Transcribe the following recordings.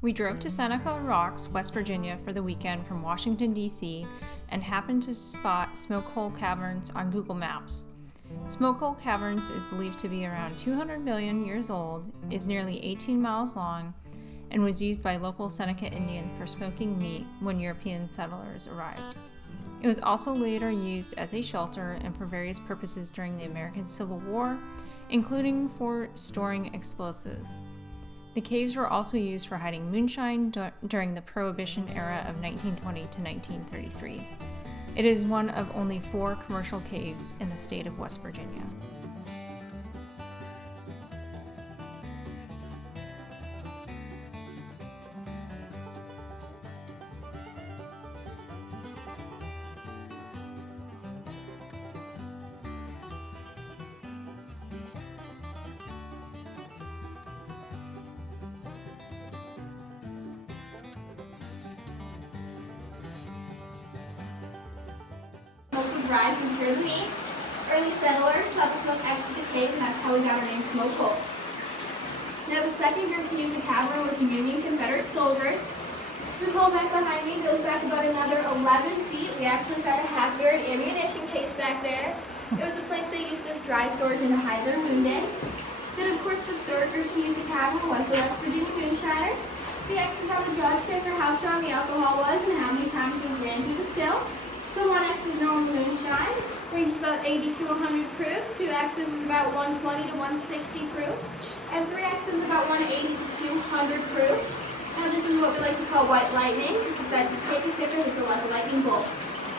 We drove to Seneca Rocks, West Virginia for the weekend from Washington, D.C., and happened to spot Smoke Hole Caverns on Google Maps. Smoke Hole Caverns is believed to be around 200 million years old, is nearly 18 miles long, and was used by local Seneca Indians for smoking meat when European settlers arrived. It was also later used as a shelter and for various purposes during the American Civil War, including for storing explosives. The caves were also used for hiding moonshine during the Prohibition era of 1920 to 1933. It is one of only 4 commercial caves in the state of West Virginia. Smoke would rise and cure the meat. Early settlers saw the smoke exit the cave, and that's how we got our name smoke holes. Now the second group to use the cavern was the Union Confederate soldiers. This hole back behind me goes back about another 11 feet. We actually found a half-buried ammunition case back there. It was a place they used as dry storage and to hide their wounded. Then of course the third group to use the cavern was the West Virginia moonshiners. The X's on the jug stand for how strong the alcohol was and how many times it ran through the still. So 1X is normal moonshine, ranges about 80 to 100 proof, 2X is about 120 to 160 proof, and 3X is about 180 to 200 proof. And this is what we like to call white lightning. This is that you take a sip and it's like a lightning bolt.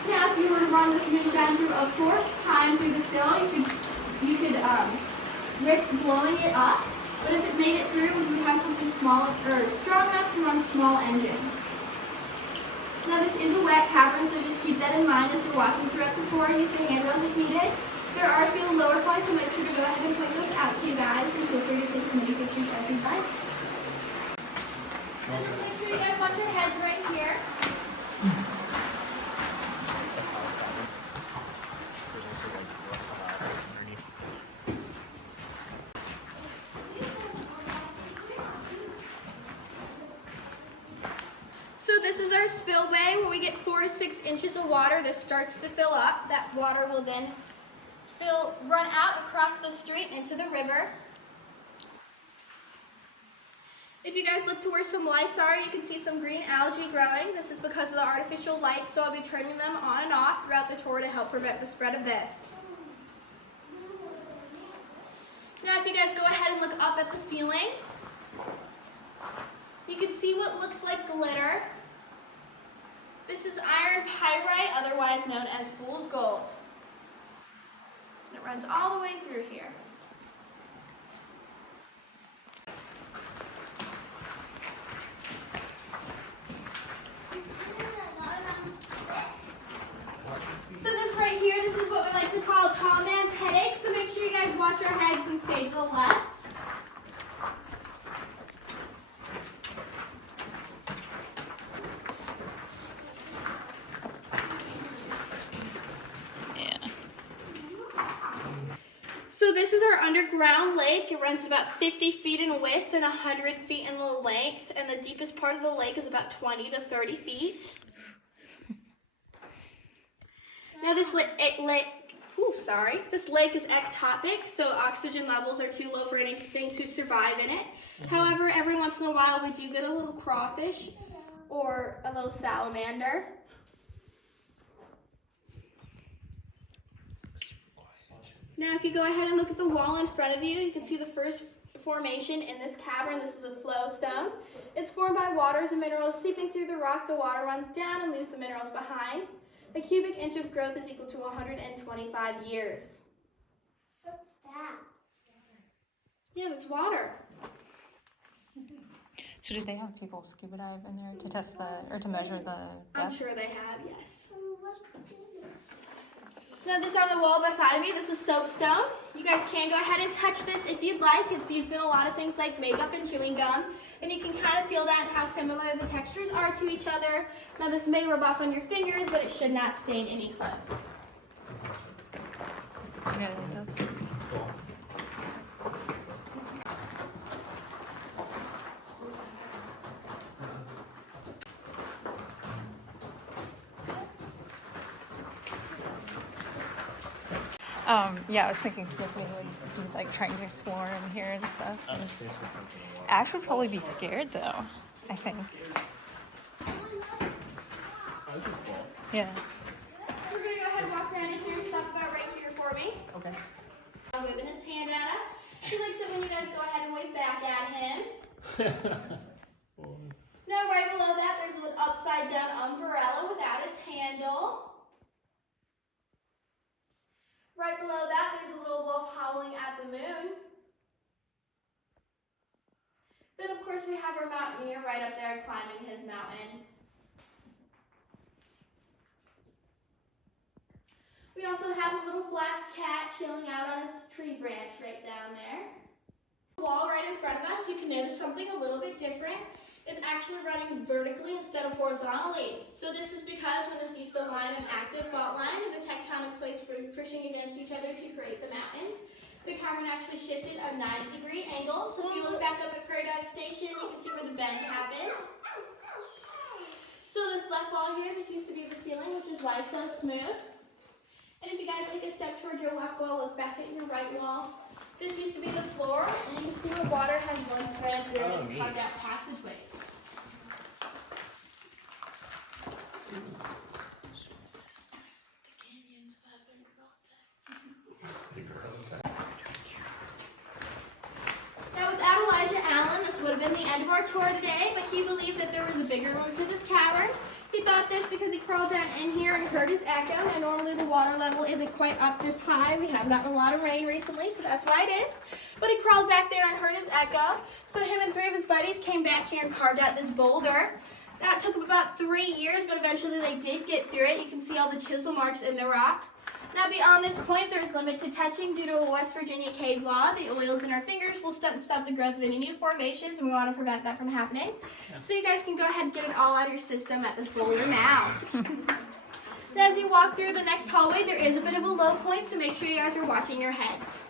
Now if you were to run this moonshine through a 4th time through the still, you could risk blowing it up, but if it made it through, we would have something small or strong enough to run a small engine. Now this is a wet cavern, so just keep that in mind as you're walking throughout the tour. Use your handrails if needed. There are a few lower points, so make sure to go ahead and point those out to you guys, and feel free to take as many pictures as you'd like. So just make sure you guys watch your heads right here. So this is our spillway where we get 4 to 6 inches of water. This starts to fill up. That water will then run out across the street into the river. If you guys look to where some lights are, you can see some green algae growing. This is because of the artificial light, so I'll be turning them on and off throughout the tour to help prevent the spread of this. Now if you guys go ahead and look up at the ceiling, you can see what looks like glitter. This is iron pyrite, otherwise known as fool's gold. And it runs all the way through here. So this right here, this is what we like to call tall man's headache. So make sure you guys watch your heads and stay to the left. So this is our underground lake. It runs about 50 feet in width and 100 feet in length, and the deepest part of the lake is about 20 to 30 feet. Now this lake is ectopic, so oxygen levels are too low for anything to survive in it. However, every once in a while we do get a little crawfish or a little salamander. Now if you go ahead and look at the wall in front of you, you can see the first formation in this cavern. This is a flow stone. It's formed by waters and minerals seeping through the rock. The water runs down and leaves the minerals behind. A cubic inch of growth is equal to 125 years. What's that? Yeah, that's water. So did they have people scuba dive in there to test to measure the depth? I'm sure they have, yes. Now this on the wall beside me, this is soapstone. You guys can go ahead and touch this if you'd like. It's used in a lot of things like makeup and chewing gum. And you can kind of feel that and how similar the textures are to each other. Now this may rub off on your fingers, but it should not stain any clothes. Yeah, it does. That's cool. Yeah, I was thinking Snoopy would be like trying to explore in here and stuff. And Ash would probably be scared though, I think. Oh, this is cool. Yeah. We're going to go ahead and walk down in here and stop about right here for me. Okay. Waving his hand at us. He likes it when you guys go ahead and wave back at him. Now right below that there's an upside down umbrella without its handle. Right below that there's a little wolf howling at the moon. Then of course we have our mountaineer right up there climbing his mountain. We also have a little black cat chilling out on his tree branch right down there. The wall right in front of us, you can notice something a little bit different. It's actually running vertically instead of horizontally. So this is because when this used to line an active fault line and the tectonic plates were pushing against each other to create the mountains, the cavern actually shifted a 90-degree angle. So if you look back up at Prairie Dog Station, you can see where the bend happened. So this left wall here, this used to be the ceiling, which is why it's so smooth. And if you guys take a step towards your left wall, look back at your right wall. This used to be the floor, and you can see where water has once ran through and it's carved out passageways. Now without Elijah Allen, this would have been the end of our tour today, but he believed that there was a bigger room to this cavern. He thought this because he crawled down in here and heard his echo. Now normally the water level isn't quite up this high. We have gotten a lot of rain recently, so that's why it is. But he crawled back there and heard his echo. So him and 3 of his buddies came back here and carved out this boulder. Now it took them about 3 years, but eventually they did get through it. You can see all the chisel marks in the rock. Now beyond this point, there's limited touching due to a West Virginia cave law. The oils in our fingers will stop the growth of any new formations, and we want to prevent that from happening. So you guys can go ahead and get it all out of your system at this boulder now. Now as you walk through the next hallway, there is a bit of a low point, so make sure you guys are watching your heads.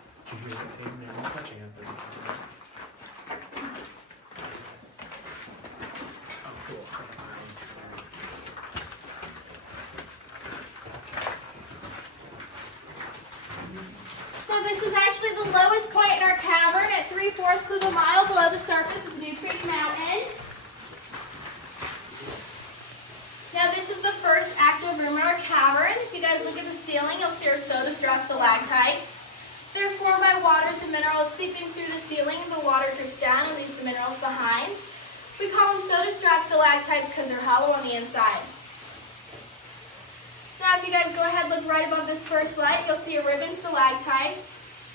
Now this is actually the lowest point in our cavern at 3/4 of a mile below the surface of the New Creek Mountain. Now this is the first active room in our cavern. If you guys look at the ceiling, you'll see our soda straw stalactites. They're formed by waters and minerals seeping through the ceiling. The water drips down and leaves the minerals behind. We call them soda straw stalactites because they're hollow on the inside. Now if you guys go ahead and look right above this first light, you'll see a ribbon stalactite.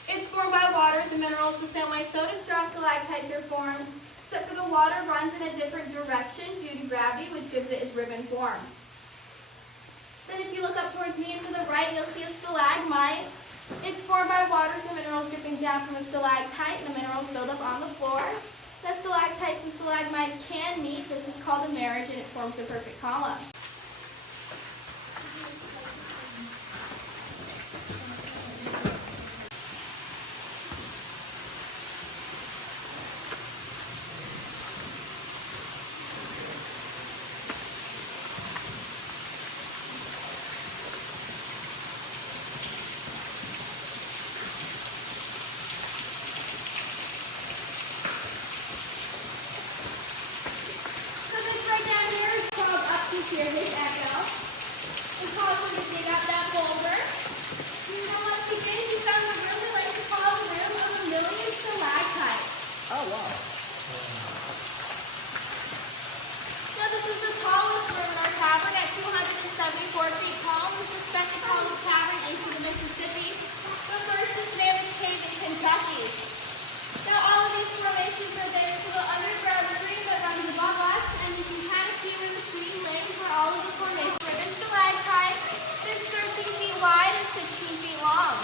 It's formed by waters and minerals the same way soda straw stalactites are formed, except for the water runs in a different direction due to gravity, which gives it its ribbon form. Then if you look up towards me and to the right, you'll see a stalagmite. It's formed by waters and minerals dripping down from a stalactite, and the minerals build up on the floor. The stalactites and stalagmites can meet. This is called a marriage, and it forms a perfect column. Hear this echo. It's possible to dig up that boulder. Now once again, you found a room we like to call the room of a million stalactites. Oh, wow. Now this is the tallest room in our cavern at 274 feet tall. This is the second tallest cavern east of the Mississippi. The first is Mammoth Cave in Kentucky. Now all of these formations are there to the underground stream that runs above us, and you can kind of see where the stream lays where all of the formations are. Ribbon stalactite is 13 feet wide and 16 feet long.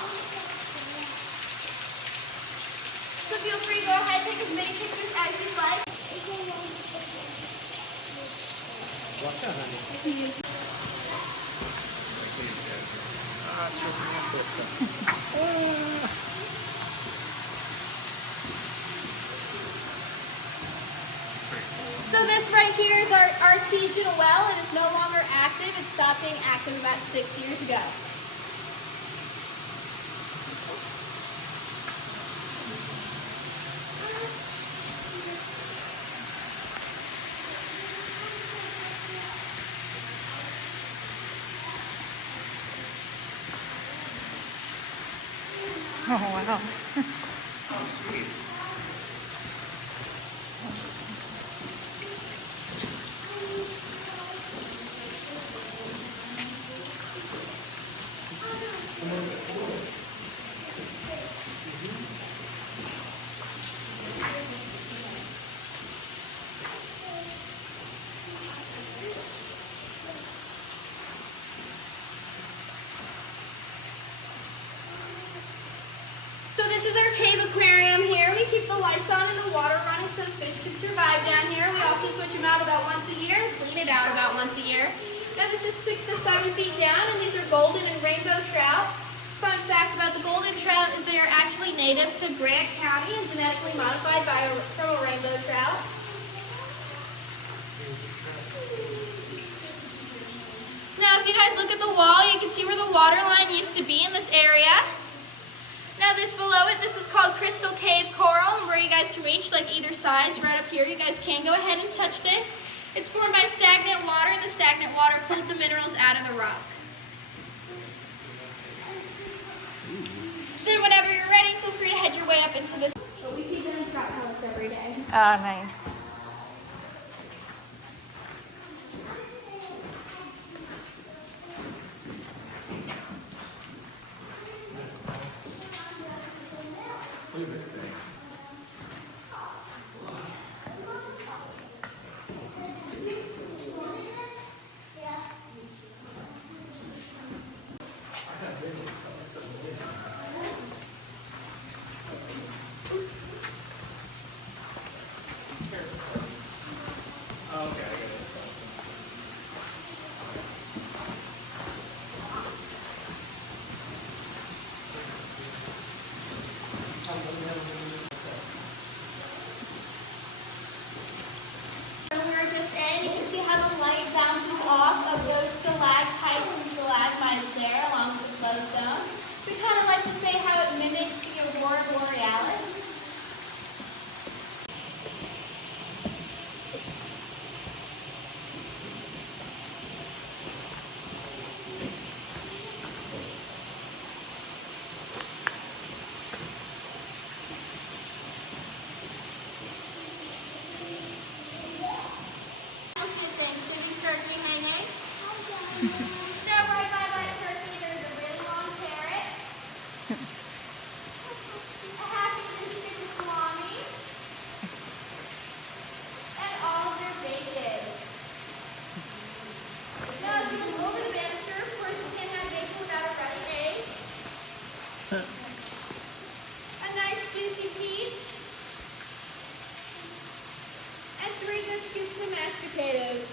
So feel free to go ahead and take as many pictures as you like. So this right here is our artesian well. It is no longer active. It stopped being active about 6 years ago. Oh, wow. Oh, sweet. So this is our cave aquarium here. We keep the lights on and the water running so the fish can survive down here. We also switch them out about once a year and clean it out about once a year. Now this is 6 to 7 feet down, and these are golden and rainbow trout. Fun fact about the golden trout is they are actually native to Grant County and genetically modified from a rainbow trout. Now if you guys look at the wall, you can see where the water line used to be in this area. Now this below it, this is called Crystal Cave Coral, and where you guys can reach like either sides right up here, you guys can go ahead and touch this. It's formed by stagnant water, and the stagnant water pulled the minerals out of the rock. Then whenever you're ready, feel free to head your way up into this. But we feed them trout pellets every day. Oh, nice. Look at this thing. Oh, okay, I get it. When we were just in, you can see how the light bounces off of those stalactites and stalagmites there along with the flowstone. We kind of like to say how it mimics the aurora borealis. Turkey hanging. Now right by the turkey there's a really long carrot, a half-eaten chicken salami, and all of their bacon. Now if you look over the banister, of course you can't have bacon without a runny egg, a nice juicy peach, and 3 good scoops of mashed potatoes.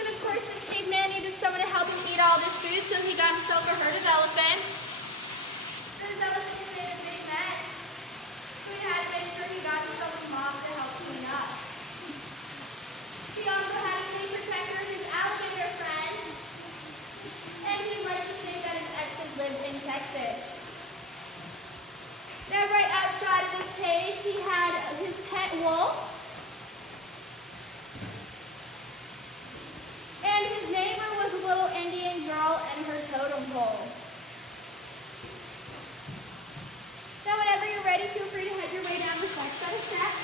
And of course, this caveman needed someone to help him eat all this food, so he got himself a herd of elephants. Those elephants made a big mess, so he had to make sure he got himself a mop to help clean up. He also had a snake protector, his alligator friend, and he liked to say that his exes lived in Texas. Now, right outside of this cave, he had his pet wolf. And his neighbor was a little Indian girl and her totem pole. Now whenever you're ready, feel free to head your way down this next set of steps.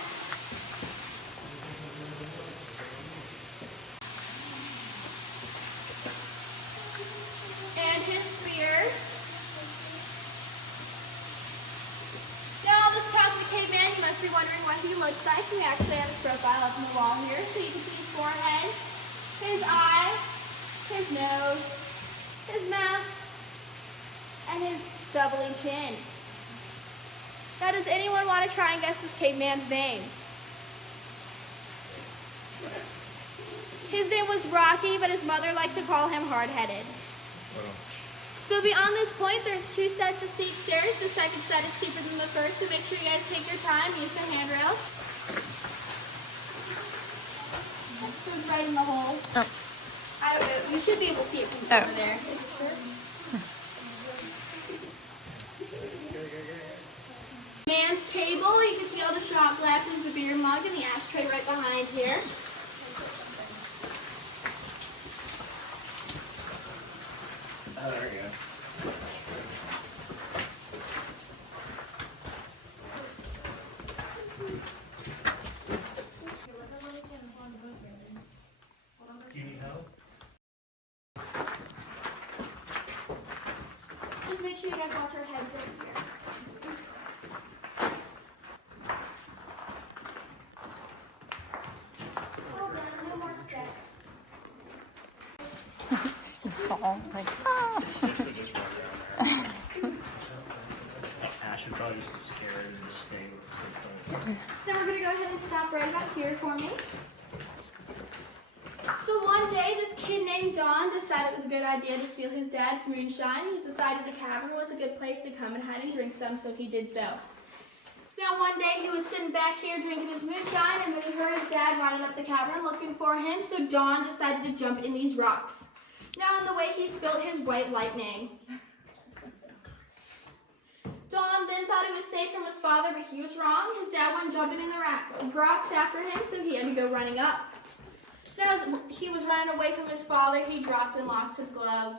And his spears. Now all this talk of the caveman, you must be wondering what he looks like. We actually have his profile up on the wall here, so you can see his forehead, his eye, his nose, his mouth, and his stubbly chin. Now, does anyone want to try and guess this caveman's name? His name was Rocky, but his mother liked to call him hard-headed. So beyond this point, there's 2 sets of steep stairs. The second set is steeper than the first, so make sure you guys take your time, use the handrails. This one's right in the hole. Oh. I don't know, you should be able to see it from over there. Man's table, you can see all the shot glasses, the beer mug, and the ashtray right behind here. Oh, there we go. You fall like, ah. The sticks would just run around there. Ash would probably just be scared and just stay put. Now we're gonna go ahead and stop right about here for me. So one day, this kid named Don decided it was a good idea to steal his dad's moonshine. He decided the cavern was a good place to come and hide and drink some, so he did so. Now one day, he was sitting back here drinking his moonshine, and then he heard his dad running up the cavern looking for him, so Don decided to jump in these rocks. Now on the way, he spilled his white lightning. Don then thought he was safe from his father, but he was wrong. His dad went jumping in the rocks after him, so he had to go running up. Now, as he was running away from his father, he dropped and lost his glove.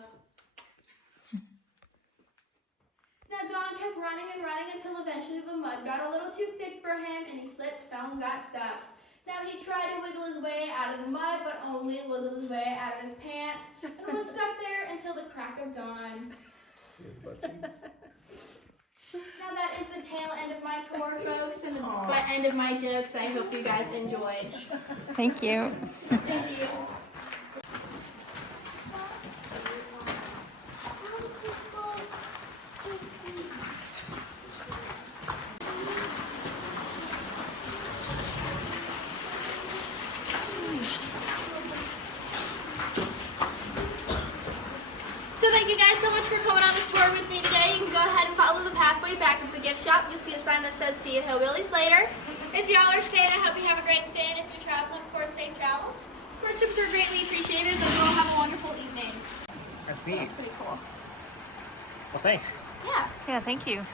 Now, Don kept running and running until eventually the mud got a little too thick for him, and he slipped, fell, and got stuck. Now, he tried to wiggle his way out of the mud, but only wiggled his way out of his pants, and was stuck there until the crack of dawn. Now, that is the tail end of my tour, folks, and the end of my jokes. I hope you guys enjoyed. Thank you. Thank you. So thank you guys so much for coming on this tour with me today. You can go ahead and follow the pathway back to the gift shop. You'll see a sign that says "See you Hillbillies" later. If y'all are staying, I hope you have a great stay, and if you're traveling, of course, safe travels. Of course, tips are greatly appreciated, but you'll have a wonderful evening. That's neat. That's pretty cool. Well, thanks. Yeah. Yeah, thank you.